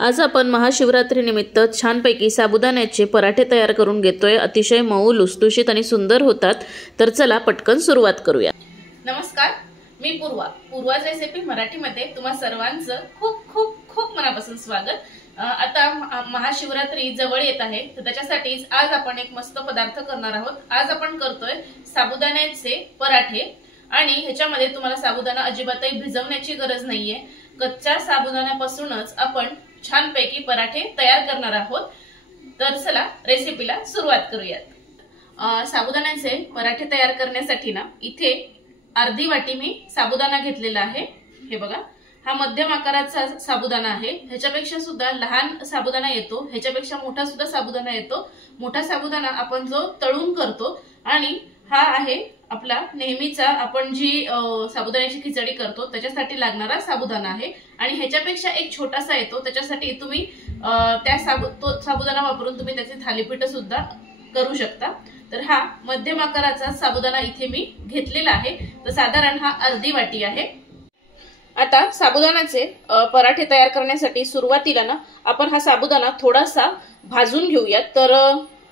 आज आपण महाशिवरात्रीनिमित्त छानपैकी साबुदाण्याचे पराठे तयार करून घेतोय। अतिशय मऊ, लुसलुशीत आणि सुंदर होतात। तर चला पटकन सुरुवात करूया। नमस्कार, मी पूर्वाज रेसिपी मराठीमध्ये तुम्हा सर्वांचं खूप खूप खूप मनापासून स्वागत। आता महाशिवरात्री जवळ येत आहे, तर त्याच्यासाठीच आज आपण एक मस्त पदार्थ करणार आहोत। आज आपण करतोय साबुदाण्याचे पराठे आणि ह्याच्यामध्ये तुम्हाला साबुदाणा अजिबातही भिजवण्याची गरज नाहीये। कच्च्या साबुदाण्यापासूनच आपण छानपैकी पराठे तयार करणार आहोत। तर चला रेसिपीला सुरुवात करूयात। साबुदाण्याचे पराठे तयार करण्यासाठी ना इथे अर्धी वाटी मी साबुदाणा घेतलेला आहे। हे बघा, हा मध्यम आकाराचा साबुदाणा आहे। ह्याच्यापेक्षा सुद्धा लहान साबुदाणा येतो, ह्याच्यापेक्षा मोठा सुद्धा साबुदाणा येतो। मोठा साबुदाणा आपण जो तळून करतो आणि हा आहे आपला नेहमीचा आपण जी साबुदाण्याची खिचडी करतो त्याच्यासाठी लागणारा साबुदाणा आहे। आणि ह्याच्यापेक्षा एक छोटासा येतो, त्याच्यासाठी तुम्ही त्या साबुदाणा वापरून तुम्ही त्याचे थालीपीठ सुद्धा करू शकता। तर हा मध्यम आकाराचा साबुदाणा इथे मी घेतलेला आहे। तर साधारण हा अर्धी वाटी आहे। आता साबुदाण्याचे पराठे तयार करण्यासाठी सुरुवातीला ना आपण हा साबुदाणा थोडासा भाजून घेऊयात। तर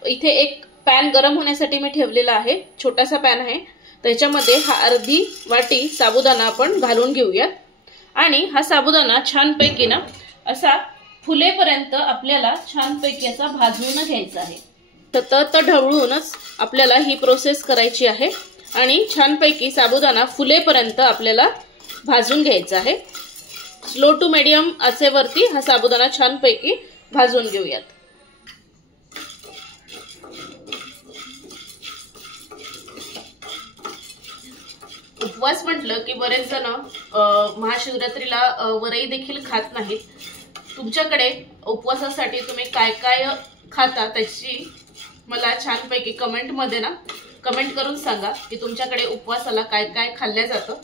इथे एक पॅन गरम होण्यासाठी मी ठेवलेला आहे, छोटासा पॅन आहे। त्याच्यामध्ये हा अर्धी वाटी साबुदाणा आपण घालून घेऊयात आणि हा साबुदाणा छानपैकी ना असा फुलेपर्यंत आपल्याला छानपैकी असा भाजून घ्यायचा आहे। सतत ढवळूनच आपल्याला ही प्रोसेस करायची आहे आणि छानपैकी साबुदाणा फुलेपर्यंत आपल्याला भाजून घ्यायचा आहे। स्लो टू मीडियम आचेवरती हा साबुदाणा छानपैकी भाजून घेऊयात। उपवास म्हटलं की बरेच जण महाशिवरात्रीला वरई देखील खात नाहीत। तुमच्याकडे उपवासासाठी तुम्ही काय काय खाता त्याची मला छानपैकी कमेंट करून सांगा की तुमच्याकडे उपवासाला काय काय खाल्ल्या जातं।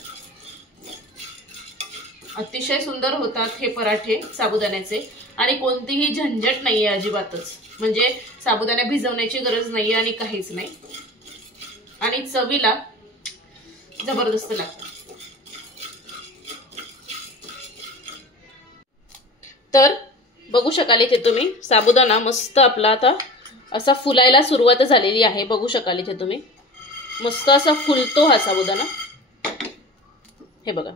अतिशय सुंदर होतात हे पराठे साबुदाण्याचे आणि कोणतीही झंझट नाहीये अजिबातच। म्हणजे साबुदाणा भिजवण्याची गरज नाहीये आणि काहीच नाही आणि चवीला जबरदस्त लागतं। तर बघू शकाल इथे तुम्ही साबुदाणा मस्त आपला आता असा फुलायला सुरुवात झालेली आहे। बघू शकाल इथे तुम्ही मस्त असा फुलतो हा साबुदाणा। हे बघा,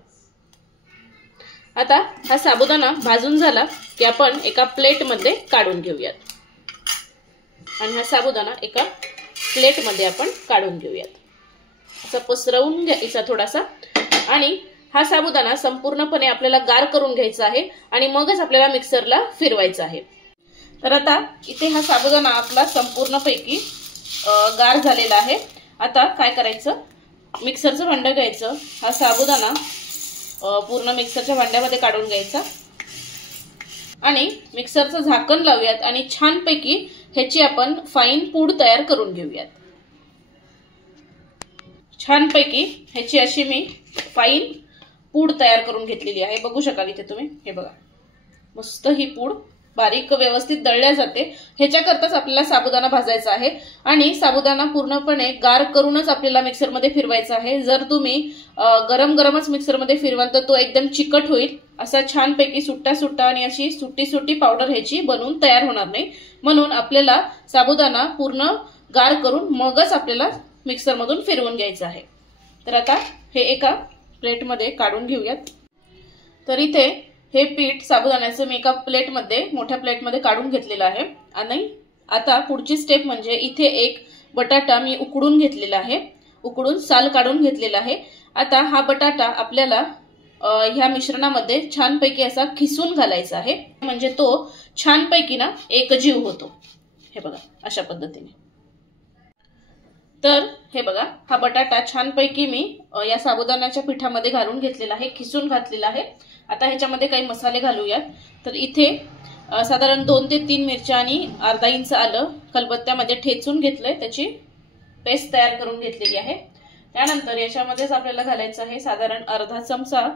आता हा साबुदाणा भाजून झाला की आपण एका प्लेटमध्ये काढून घेऊयात आणि हा साबुदाणा एका प्लेटमध्ये आपण काढून घेऊयात। असा पसरवून घ्यायचा थोडासा आणि हा साबुदाणा संपूर्णपणे आपल्याला गार करून घ्यायचा आहे आणि मगच आपल्याला मिक्सरला फिरवायचा आहे। तर आता इथे हा साबुदाणा आपला संपूर्णपैकी गार झालेला आहे। आता काय करायचं, मिक्सरचं भांडं घ्यायचं, हा साबुदाणा पूर्ण मिक्सरच्या भांड्यामध्ये काढून घ्यायचा आणि मिक्सरचं झाकण लावूयात आणि छानपैकी ह्याची आपण फाईन पूड तयार करून घेऊयात। छानपैकी ह्याची अशी मी फाईन पूड तयार करून घेतलेली आहे। बघू शकाल इथे तुम्ही, हे बघा मस्त ही पूड बारीक व्यवस्थित दळल्या जाते। ह्याच्याकरताच आपल्याला साबुदाणा भाजायचा आहे आणि साबुदाणा पूर्णपणे गार करूनच आपल्याला मिक्सरमध्ये फिरवायचा आहे। जर तुम्ही गरमच मिक्सरमध्ये फिरवाल तर तो एकदम चिकट होईल। असा छानपैकी सुट्टा आणि अशी सुट्टी पावडर ह्याची बनवून तयार होणार नाही। म्हणून आपल्याला साबुदाणा पूर्ण गार करून मगच आपल्याला मिक्सरमधून फिरवून घ्यायचं आहे। तर आता हे एका प्लेटमध्ये काढून घेऊयात। तर इथे हे पीठ साबुदाण्याचं मी एका मोठ्या प्लेटमध्ये काढून घेतलेलं आहे। आणि आता पुढची स्टेप म्हणजे इथे एक बटाटा मी उकडून घेतलेला आहे, उकडून साल काढून घेतलेला आहे। आता हा बटाटा आपल्याला ह्या मिश्रणामध्ये छानपैकी असा खिसून घालायचा आहे, म्हणजे तो छानपैकी ना एकजीव होतो। हे बघा अशा पद्धतीने। तर हे बघा, हा बटाटा छानपैकी मी या साबुदाण्याच्या पिठामध्ये घालून घेतलेला आहे, खिसून घातलेला आहे। आता ह्याच्यामध्ये काही मसाले घालूयात। तर इथे साधारण 2 ते 3 मिरच्या आणि अर्धा इंच आलं खलबत्त्यामध्ये ठेचून घेतलंय, त्याची पेस्ट तयार करून घेतलेली आहे। त्यानंतर याच्यामध्येच आपल्याला घालायचं आहे साधारण अर्धा चमचा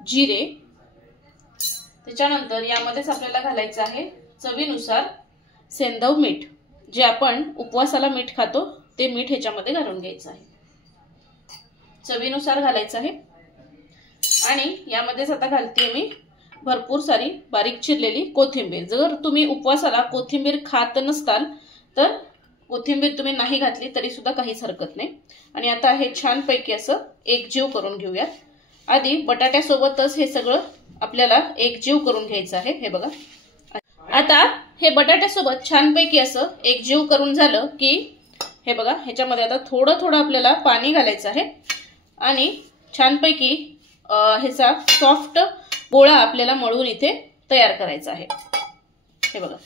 जिरे। त्याच्यानंतर यामध्येच आपल्याला घालायचं आहे चवीनुसार सेंधव मीठ, जे आपण उपवासाला मीठ खातो ते मीठ ह्याच्यामध्ये घालून घ्यायचं आहे, चवीनुसार घालायचं आहे। आणि यामध्येच आता घालते मी भरपूर सारी बारीक चिरलेली कोथिंबीर। जर तुम्ही उपवासाला कोथिंबीर खात नसताल तर कोथिंबीर तुम्ही नाही घातली तरी सुद्धा काहीच हरकत नाही। आणि आता हे छानपैकी असं एकजीव करून घेऊयात। आधी बटाट्यासोबतच हे सगळं आपल्याला एकजीव करून घ्यायचं आहे। हे बघा, आता हे बटाट्यासोबत छानपैकी असं एकजीव करून झालं की हे बघा, ह्याच्यामध्ये आता थोडं थोडं आपल्याला पाणी घालायचं आहे आणि छानपैकी ह्याचा सॉफ्ट गोळा आपल्याला मळून इथे तयार करायचा आहे। हे बघा,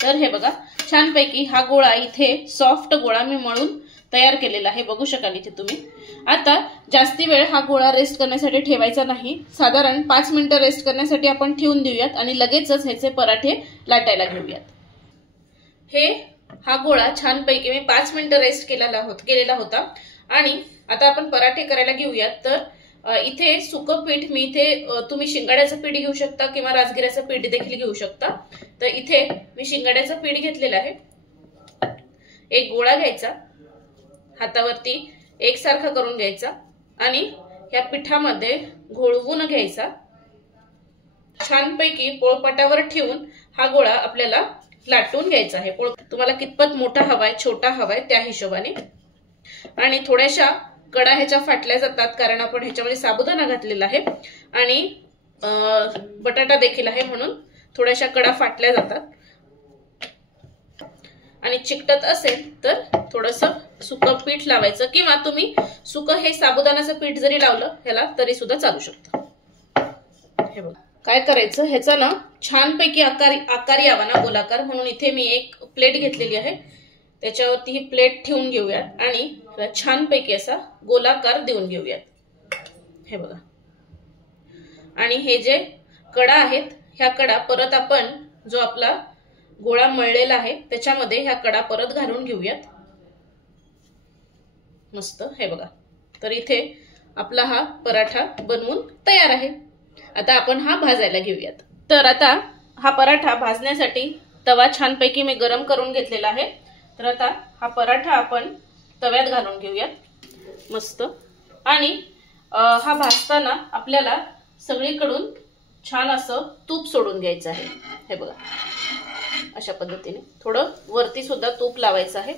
तर हे बघा छानपैकी हा गोळा इथे सॉफ्ट गोळा मी मळून तयार केलेला आहे, बघू शकाल इथे तुम्ही। आता जास्ती वेळ हा गोळा रेस्ट करण्यासाठी ठेवायचा नाही, साधारण 5 मिनिटं रेस्ट करण्यासाठी आपण ठेवून देऊयात आणि लगेचच ह्याचे पराठे लाटायला घेऊयात। हा गोळा छानपैकी मी 5 मिनिटं रेस्ट केलेला होता आणि आता आपण पराठे करायला घेऊयात। तर इथे सुकं पीठ मी इथे तुम्ही शिंगाड्याचं पीठ घेऊ शकता किंवा राजगिऱ्याचं पीठ देखील घेऊ शकता। तर इथे मी शिंगाड्याचं पीठ घेतलेलं आहे। एक गोळा घ्यायचा, हातावरती एकसारखा करून घ्यायचा आणि या पिठामध्ये घोळवून घ्यायचा। छानपैकी पोळपाटावर ठेवून हा गोळा आपल्याला लाटून घ्यायचा आहे। तुम्हाला कितपत मोठा हवाय छोटा हवाय त्या हिशोबाने। आणि थोड्याशा कडा ह्याच्या फाटल्या जातात कारण आपण ह्याच्यामध्ये साबुदाणा घातलेला आहे आणि बटाटा देखील आहे, म्हणून थोड्याशा कडा फाटल्या जातात। आणि चिकटत असेल तर थोडंसं सुकं पीठ लावायचं किंवा तुम्ही सुकं हे साबुदाण्याचं पीठ जरी लावलं ह्याला तरी सुद्धा चालू शकतं। हे बघा, काय करायचं, ह्याचा ना छानपैकी आकार यावा ना गोलाकार, म्हणून इथे मी एक प्लेट घेतलेली आहे, त्याच्यावरती ही प्लेट ठेवून घेऊयात आणि छानपैकी असा गोलाकार देऊन घेऊयात। हे बघा, आणि हे जे कडा आहेत ह्या कडा परत आपण जो आपला गोळा मळलेला आहे त्याच्यामध्ये ह्या कडा परत घालून घेऊयात मस्त। हे बघा, तर इथे आपला हा पराठा बनवून तयार आहे। आता आपण हा भाजायला घेऊयात। तर आता हा पराठा भाजण्यासाठी तवा छानपैकी मी गरम करून घेतलेला आहे। तर आता हा पराठा आपण तव्यात घालून घेऊयात मस्त। आणि हा भाजताना आपल्याला सगळीकडून छान असं तूप सोडून घ्यायचं आहे। हे बघा, अशा पद्धतीने थोडं वरती सुद्धा तूप लावायचं आहे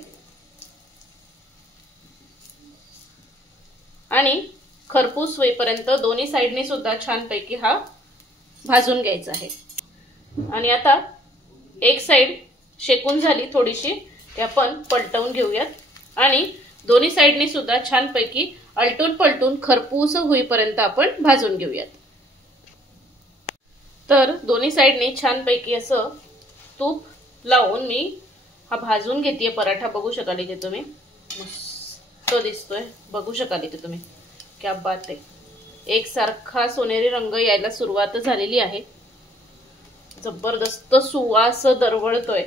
आणि खरपूस होईपर्यंत दोन्ही साइडनी सुद्धा छानपैकी हा भाजून घ्यायचा आहे। आणि आता एक साइड शेकून झाली थोडीशी, ते आपण पलटवून घेऊयात आणि दोन्ही साइडनी सुद्धा छानपैकी अलटून पलटून खरपूस होईपर्यंत आपण भाजून घेऊयात। तर दोन्ही साइडनी छानपैकी असं तूप लावून मी हा भाजून घेतेय पराठा, बघू शकाल इथे तुम्ही, मस्त दिसतोय, बघू शकाल इथे तुम्ही, क्या बात आहे। एक सारखा सोनेरी रंग यायला सुरुवात झालेली आहे, जबरदस्त सुवास दरवळतोय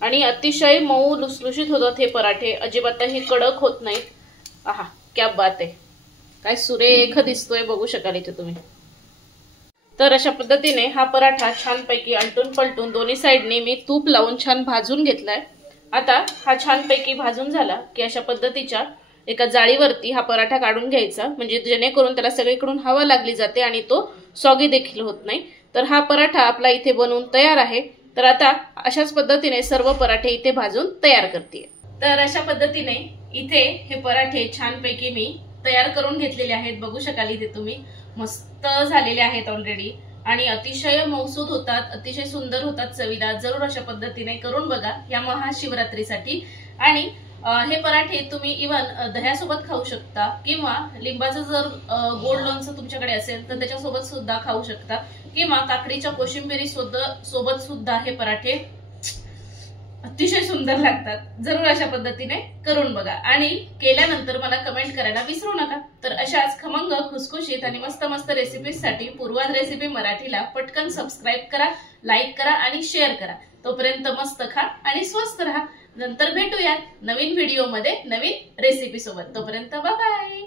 आणि अतिशय मऊ लुसलुशीत होतात हे पराठे, अजिबातही कडक होत नाहीत। आहा, क्या बात आहे, काय सुरेख दिसतोय, बघू शकाल इथे तुम्ही। तर अशा पद्धतीने हा पराठा छानपैकी अलटून पलटून दोन्ही साइडनी मी तूप लावून छान भाजून घेतलाय। आता हा छानपैकी भाजून झाला की अशा पद्धतीच्या एका जाळीवरती हा पराठा काढून घ्यायचा, म्हणजे जेणेकरून त्याला सगळीकडून हवा लागली जाते आणि तो सॉगी देखील होत नाही। तर हा पराठा आपला इथे बनवून तयार आहे। तर आता अशाच पद्धतीने सर्व पराठे इथे भाजून तयार करते। तर अशा पद्धतीने इथे हे पराठे छानपैकी मी तयार करून घेतलेले आहेत, बघू शकाल इथे तुम्ही, मस्त झालेले आहेत ऑलरेडी आणि अतिशय मौसूद होतात, अतिशय सुंदर होतात चवीला। जरूर अशा पद्धतीने करून बघा या महाशिवरात्रीसाठी। आणि हे पराठे तुम्ही इव्हन दह्यासोबत खाऊ शकता किंवा लिंबाचं जर गोड लोणचं तुमच्याकडे असेल तर त्याच्यासोबत सुद्धा खाऊ शकता किंवा काकडीच्या कोशिंबिरी सोबत सुद्धा हे पराठे अतिशय सुंदर लागतात। जरूर अशा पद्धतीने करून बघा आणि केल्यानंतर मला कमेंट करायला विसरू नका। तर अशाच खमंग खुसखुशीत आणि मस्त मस्त रेसिपीजसाठी पूर्वाध रेसिपी मराठीला पटकन सबस्क्राइब करा, लाईक करा आणि शेअर करा। तोपर्यंत मस्त खा आणि स्वस्त राहा। नंतर भेटूयात नवीन व्हिडिओ मध्ये नवीन रेसिपी सोबत, तोपर्यंत बाय बाय।